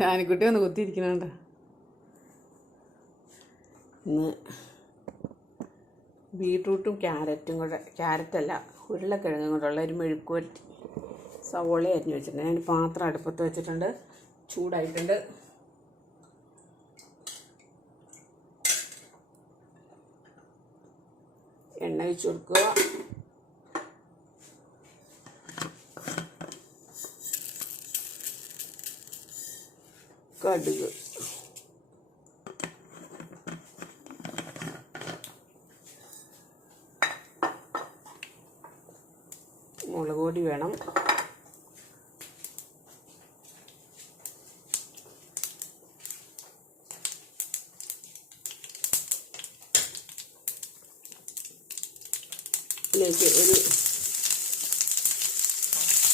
ജാനിക്കുട്ടി ഒന്ന് കുത്തിയിരിക്കണണ്ട. ഇന്ന് ബീട്രൂട്ടും ക്യാരറ്റും കൂടെ ക്യാരറ്റല്ല ഉരുളക്കിഴങ്ങും കൊണ്ടുള്ള ഒരു മെഴുക്കുവരട്ടി സവോള അരിഞ്ഞ് വെച്ചിട്ടുണ്ട് ഞാൻ പാത്രം അടുപ്പത്ത് വെച്ചിട്ടുണ്ട്. ചൂടായിട്ടുണ്ട്. എണ്ണ ഒഴിച്ച് കൊടുക്കുക. കടുക്. മുളക് പൊടി വേണം. ഒരു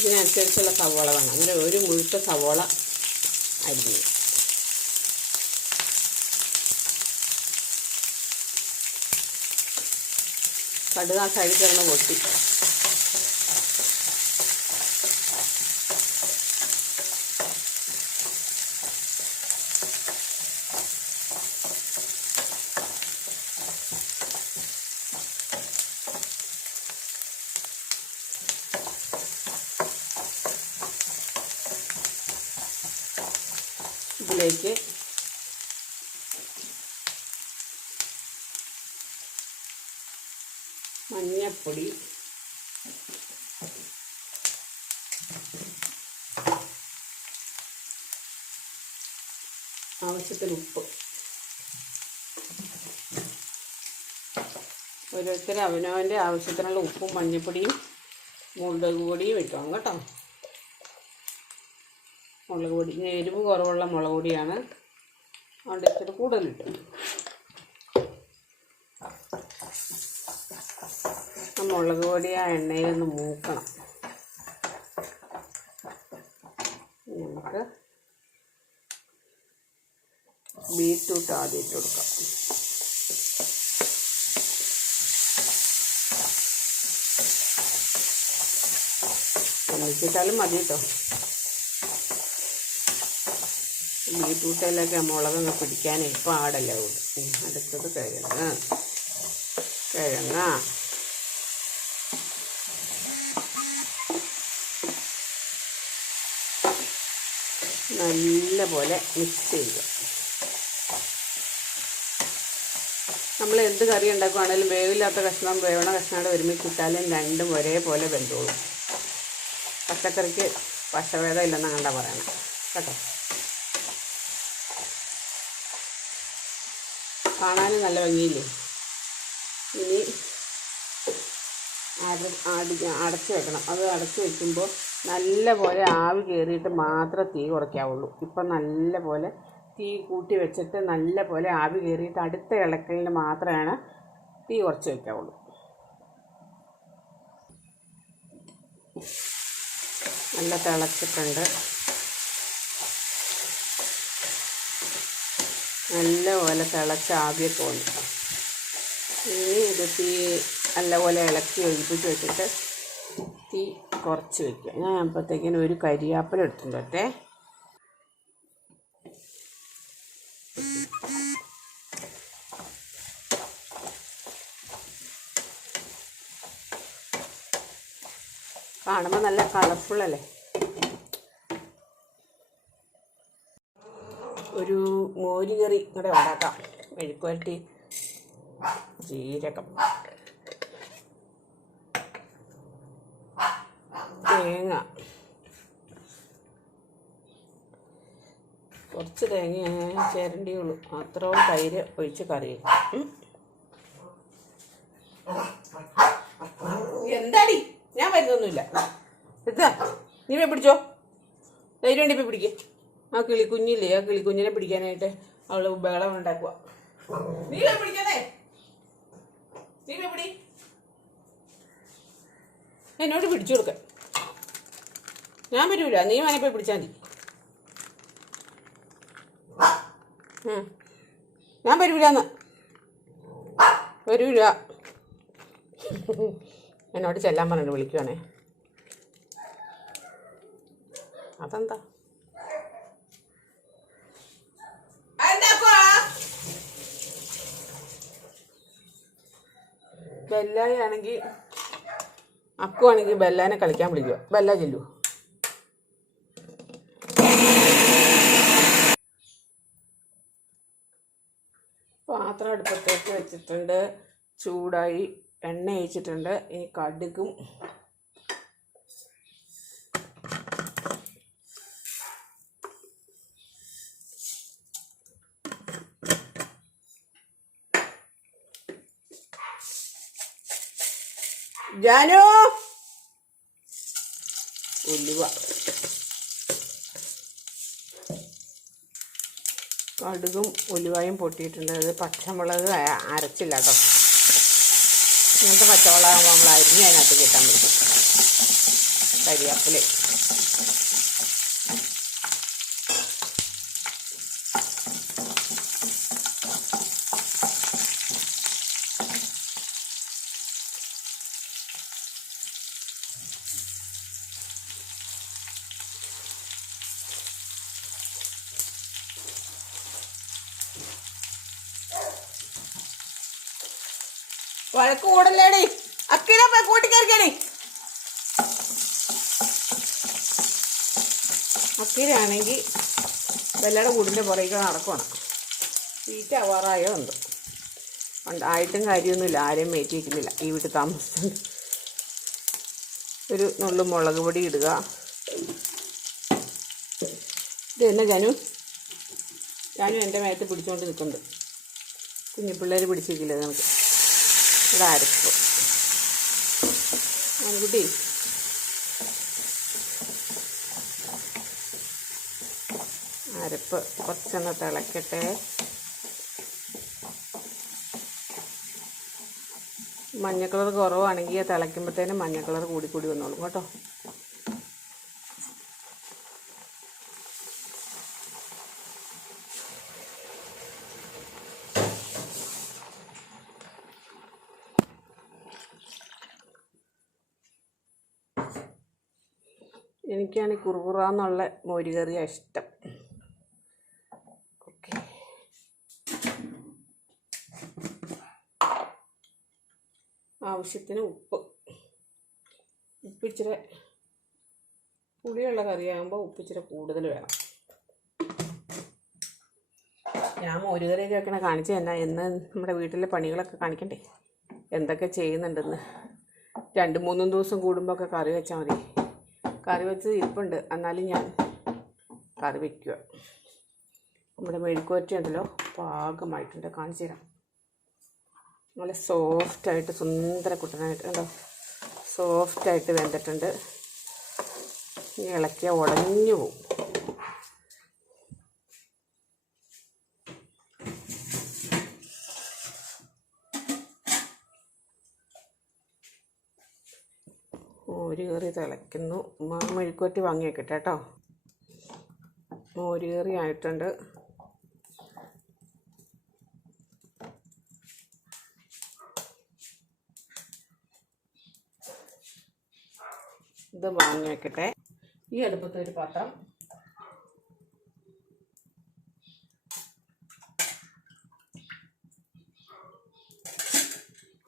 ഇതിനനുസരിച്ചുള്ള സവോള വേണം. അങ്ങനെ ഒരു മുഴുത്ത സവോള അരിഞ്ഞു. കടുക് ആ പൊട്ടി ഇതിലേക്ക് മഞ്ഞപ്പൊടി. ആവശ്യത്തിന് ഉപ്പ്. ഓരോരുത്തർ അവനവന്റെ ആവശ്യത്തിനുള്ള ഉപ്പും മഞ്ഞപ്പൊടിയും മുളക് പൊടിയും ഇട്ടോ. കേട്ടോ. മുളക് പൊടി എരിവ് കുറവുള്ള മുളക് പൊടിയാണ് അതുകൊണ്ട് ഇച്ചിരി കൂടുതലിട്ടു മുളക് പൊടി ആ എണ്ണയിലൊന്ന് മൂക്കണം. നമുക്ക് ബീറ്റ്റൂട്ട് ആദ്യം ഇട്ട് കൊടുക്കാം. ഒന്നിച്ചിട്ടാലും മതി കേട്ടോ. ബീറ്റ്റൂട്ടിലൊക്കെ മുളകൊന്ന് പിടിക്കാൻ ഇപ്പം ആടല്ലേ അടുത്തത് കിഴങ്ങ്. കിഴങ്ങ. നല്ല പോലെ മിക്സ് ചെയ്യുക. നമ്മൾ എന്ത് കറി ഉണ്ടാക്കുകയാണെങ്കിലും വേവില്ലാത്ത കഷ്ണം വേവണ കഷ്ണം ഒരുമിച്ച് ഇട്ടാലും രണ്ടും ഒരേപോലെ വെന്തോളും. പച്ചക്കറിക്ക് പശവേദം ഇല്ലെന്ന് കണ്ടാ പറയണം. കേട്ടോ? കാണാനും നല്ല ഭംഗിയില്ലേ ഇനി അട അടി അടച്ച് വെക്കണം. അത് അടച്ച് വെക്കുമ്പോൾ നല്ല പോലെ ആവി കയറിയിട്ട് മാത്രമേ തീ കുറയ്ക്കാവുള്ളൂ. ഇപ്പം നല്ല പോലെ തീ കൂട്ടി വെച്ചിട്ട് നല്ല പോലെ ആവി കയറിയിട്ട് അടുത്ത ഇളക്കലിന് മാത്രമാണ് തീ കുറച്ച് വയ്ക്കാവുള്ളൂ നല്ല തിളച്ചിട്ടുണ്ട്. നല്ല പോലെ തിളച്ച ആവിയൊക്കെ തോന്നി ഇനി ഇത് തീ നല്ലപോലെ ഇളക്കി ഒഴിപ്പിച്ച് വെച്ചിട്ട് തീ കുറച്ച് വെക്കുക. ഞാൻ അപ്പോഴത്തേക്കിന് ഒരു കരിയാപ്പല എടുത്തിട്ടുണ്ടേ കാണുമ്പോൾ നല്ല കളർഫുൾ അല്ലേ? ഒരു മോരുകറി കൂടെ ഉണ്ടാക്കാം. മെഴുക്കുവരട്ടി ജീരകം. തേങ്ങ. കുറച്ച് തേങ്ങ ചേരണ്ടിയുള്ളൂ. അത്രയും തൈര് ഒഴിച്ച് കറി എന്താടി? ഞാൻ വരുന്നൊന്നുമില്ല. എടുത്താ നീ പോയി പിടിച്ചോ. തൈര് വേണ്ടി പോയി പിടിക്കുക ആ കിളിക്കുഞ്ഞില്ലേ ആ കിളിക്കുഞ്ഞിനെ പിടിക്കാനായിട്ട് അവൾ ബഹളം ഉണ്ടാക്കുക നീ പോയി പിടിക്കാനേ നീ പോയി പിടി. എന്നോട് പിടിച്ചു കൊടുക്ക. ഞാൻ വരൂല നീ വേണേ പോയി പിടിച്ചാൽ മതി. ഞാൻ വരൂലെന്ന് വരൂല എന്നോട് ചെല്ലാൻ പറഞ്ഞു വിളിക്കുവാണേ. അതെന്താ? ബെല്ലായി ആണെങ്കിൽ അക്കുവാണെങ്കിൽ ബെല്ലാനെ കളിക്കാൻ വിളിക്കുക ബെല്ല ചെല്ലുമോ പാത്രം അടുപ്പത്തേക്ക് വെച്ചിട്ടുണ്ട്. ചൂടായി എണ്ണ ഒഴിച്ചിട്ടുണ്ട്. ഇനി കടുകും ജാനു ഉലുവ. കടുകും ഉലുവായും പൊട്ടിയിട്ടുണ്ട്. അത് പച്ചമുളക് അരച്ചില്ല കേട്ടോ ഇങ്ങനത്തെ പച്ചമുളകാകുമ്പോൾ നമ്മൾ അതിനകത്ത് കിട്ടാൻ പറ്റും കരിയാപ്പിൽ വഴക്ക് കൂടല്ലേടി. അക്കിനെ പോയി കൂട്ടിക്കറിക്കണേ അക്കിനാണെങ്കിൽ വെല്ലയുടെ കൂടിന്റെ പുറകെ നടക്കണം. തീറ്റ അവാറായോ ഉണ്ട് ഉണ്ട് ആയിട്ടും കാര്യമൊന്നുമില്ല ആരെയും മേറ്റി വയ്ക്കുന്നില്ല. ഈ വീട്ടിൽ താമസിച്ചുണ്ട്. ഒരു നുള്ളു മുളക് പൊടി ഇടുക. ഇത് തന്നെ ജനു? ഞാനും എന്റെ മേത്ത് പിടിച്ചുകൊണ്ട് നിൽക്കുന്നുണ്ട്. കുഞ്ഞു പിള്ളേർ പിടിച്ചിരിക്കില്ല നമുക്ക്? ഇവിടെ അരപ്പ് ആൺകുട്ടി അരപ്പ് കുറച്ചൊന്ന് തിളക്കട്ടെ. മഞ്ഞ കളർ കുറവാണെങ്കിൽ തിളയ്ക്കുമ്പോഴത്തേനും മഞ്ഞ കളർ കൂടി കൂടി വന്നോളും കേട്ടോ. എനിക്കാണ് കുറുകുറ എന്നുള്ള മോരുകറിയാണ് ഇഷ്ടം. ഓക്കെ. ആവശ്യത്തിന് ഉപ്പ്. ഉപ്പ് ഇച്ചിരി പുളിയുള്ള കറിയാകുമ്പോൾ ഉപ്പ് ഇച്ചിരി കൂടുതൽ വേണം. ഞാൻ മോരുകറിയൊക്കെ വെക്കണ കാണിച്ചു തന്നെ എന്ന് നമ്മുടെ വീട്ടിലെ പണികളൊക്കെ കാണിക്കണ്ടേ? എന്തൊക്കെ ചെയ്യുന്നുണ്ടെന്ന്. രണ്ട് മൂന്നും ദിവസം കൂടുമ്പോൾ ഒക്കെ കറി വെച്ചാൽ മതി. കറി വെച്ച് ഇരിപ്പുണ്ട്. എന്നാലും ഞാൻ കറി വയ്ക്കുക നമ്മുടെ മെഴുക്കുവരട്ടി ഉണ്ടല്ലോ പാകമായിട്ടുണ്ട്. കാണിച്ചു തരാം. നല്ല സോഫ്റ്റായിട്ട് സുന്ദര കുട്ടനായിട്ട് ഉണ്ടോ സോഫ്റ്റായിട്ട് വെന്തിട്ടുണ്ട്. ഇളക്കിയ ഉടഞ്ഞു പോവും കറി മെഴുക്കുവറ്റി വാങ്ങി വെക്കട്ടെ കേട്ടോ മോരുകറി ആയിട്ടുണ്ട്. ഇത് വാങ്ങി വെക്കട്ടെ ഈ അടുപ്പത്തൊരു പാത്രം.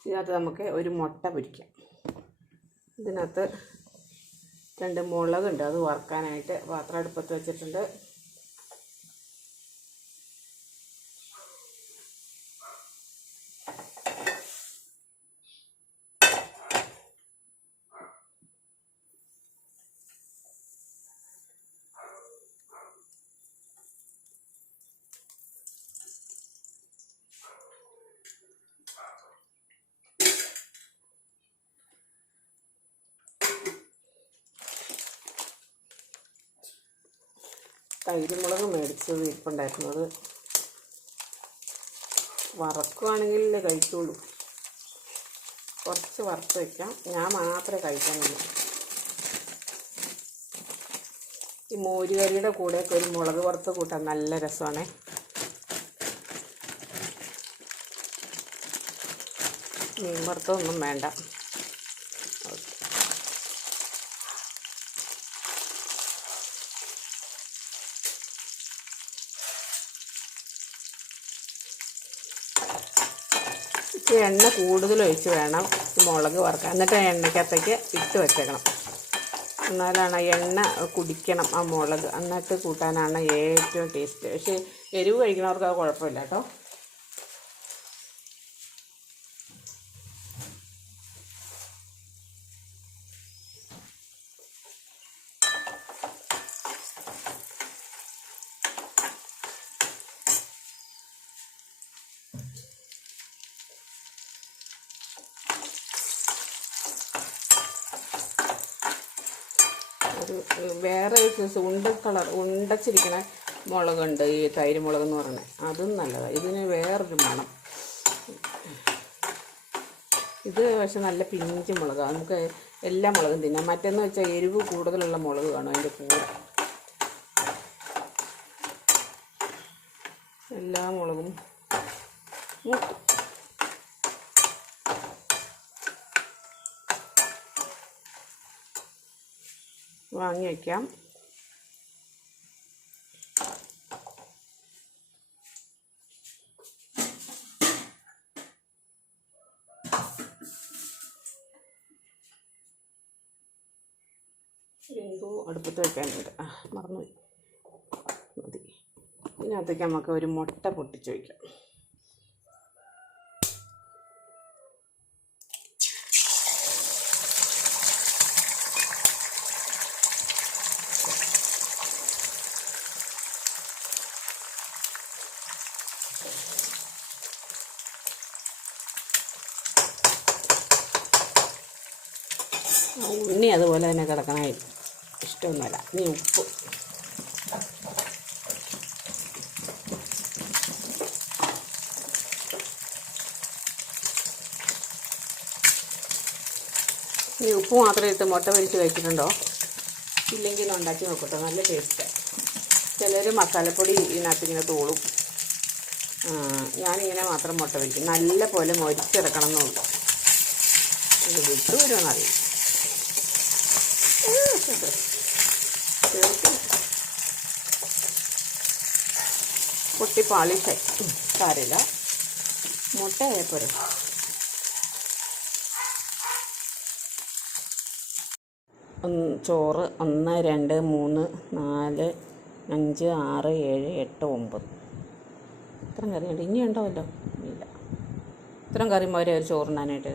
ഇതിനകത്ത് നമുക്ക് ഒരു മുട്ട പൊരിക്കാം. ഇതിനകത്ത് രണ്ട് മുളകുണ്ട്. അത് വറുക്കാനായിട്ട് പാത്രം അടുപ്പത്ത് വെച്ചിട്ടുണ്ട്. തൈരുമുളക് മേടിച്ചത് ഇരിപ്പുണ്ടായിരുന്നത് വറക്കുവാണെങ്കിലല്ലേ കഴിച്ചോളൂ കുറച്ച് വറുത്ത് വയ്ക്കാം ഞാൻ മാത്രമേ കഴിക്കാനുള്ളൂ. ഈ മോരുകറിയുടെ കൂടെയൊക്കെ ഒരു മുളക് വറുത്ത് കൂട്ടാൻ നല്ല രസമാണ്. മീൻ വറുത്തൊന്നും വേണ്ട. ഈ എണ്ണ കൂടുതൽ ഒഴിച്ച് വേണം. മുളക് വറുക്കാൻ. എന്നിട്ട് എണ്ണയ്ക്കകത്തേക്ക് ഇട്ട് വെച്ചേക്കണം. എന്നാലാണ് എണ്ണ കുടിക്കണം ആ മുളക്. എന്നിട്ട് കൂട്ടാനാണ് ഏറ്റവും ടേസ്റ്റ് പക്ഷേ എരിവ് കഴിക്കുന്നവർക്ക് അത് കുഴപ്പമില്ല കേട്ടോ. ഒരു വേറെ ഉണ്ട കളർ ഉണ്ടച്ചിരിക്കണ മുളകുണ്ട് ഈ തൈര് മുളക് എന്ന് പറയുന്നത്. അതും നല്ലതാണ് ഇതിന് വേറൊരു മണം. ഇത് പക്ഷെ നല്ല പിഞ്ച് മുളകാണ് നമുക്ക് എല്ലാ മുളകും തിന്നാം. മറ്റെന്ന് വെച്ചാൽ എരിവ് കൂടുതലുള്ള മുളക് കാണും അതിന്റെ കൂടെ. എല്ലാ മുളകും. മൂത്തു വാങ്ങി വയ്ക്കാം എന്തോ അടുപ്പത്ത് വെക്കാനുണ്ട്. ആ മറന്നുപോയി. മതി. ഇതിനകത്തേക്ക് നമുക്ക് ഒരു മുട്ട പൊട്ടിച്ച് വയ്ക്കാം ആ ഉണ്ണി അതുപോലെ തന്നെ കിടക്കണമായിരുന്നു ഇഷ്ടമൊന്നുമല്ല. ഇനി ഉപ്പ്. ഇനി ഉപ്പ് മാത്രം ഇട്ട് മുട്ട പൊരിച്ച് കഴിച്ചിട്ടുണ്ടോ ഇല്ലെങ്കിൽ ഉണ്ടാക്കി നോക്കട്ടോ. നല്ല ടേസ്റ്റ് ചിലർ മസാലപ്പൊടി ഇതിനകത്ത് ഇങ്ങനെ തോളും. ഞാനിങ്ങനെ മാത്രം മുട്ട പൊരിക്കും. നല്ല പോലെ മൊരിച്ചെടുക്കണം എന്നുള്ളൂ വിട്ടു വരുമെന്നറിയാം പൊട്ടി പാളിഷായി സാരില്ല മുട്ട ആയപ്പോരെ ചോറ് ഒന്ന് രണ്ട് മൂന്ന് നാല് അഞ്ച് ആറ് ഏഴ് എട്ട് ഒമ്പത്. ഇത്രയും കറിയുണ്ട്. ഇനി ഉണ്ടാവുമല്ലോ ഇല്ല. ഇത്രയും കറിയുമ്പോൾ അവരെ ഒരു ചോറുണ്ണാനായിട്ട്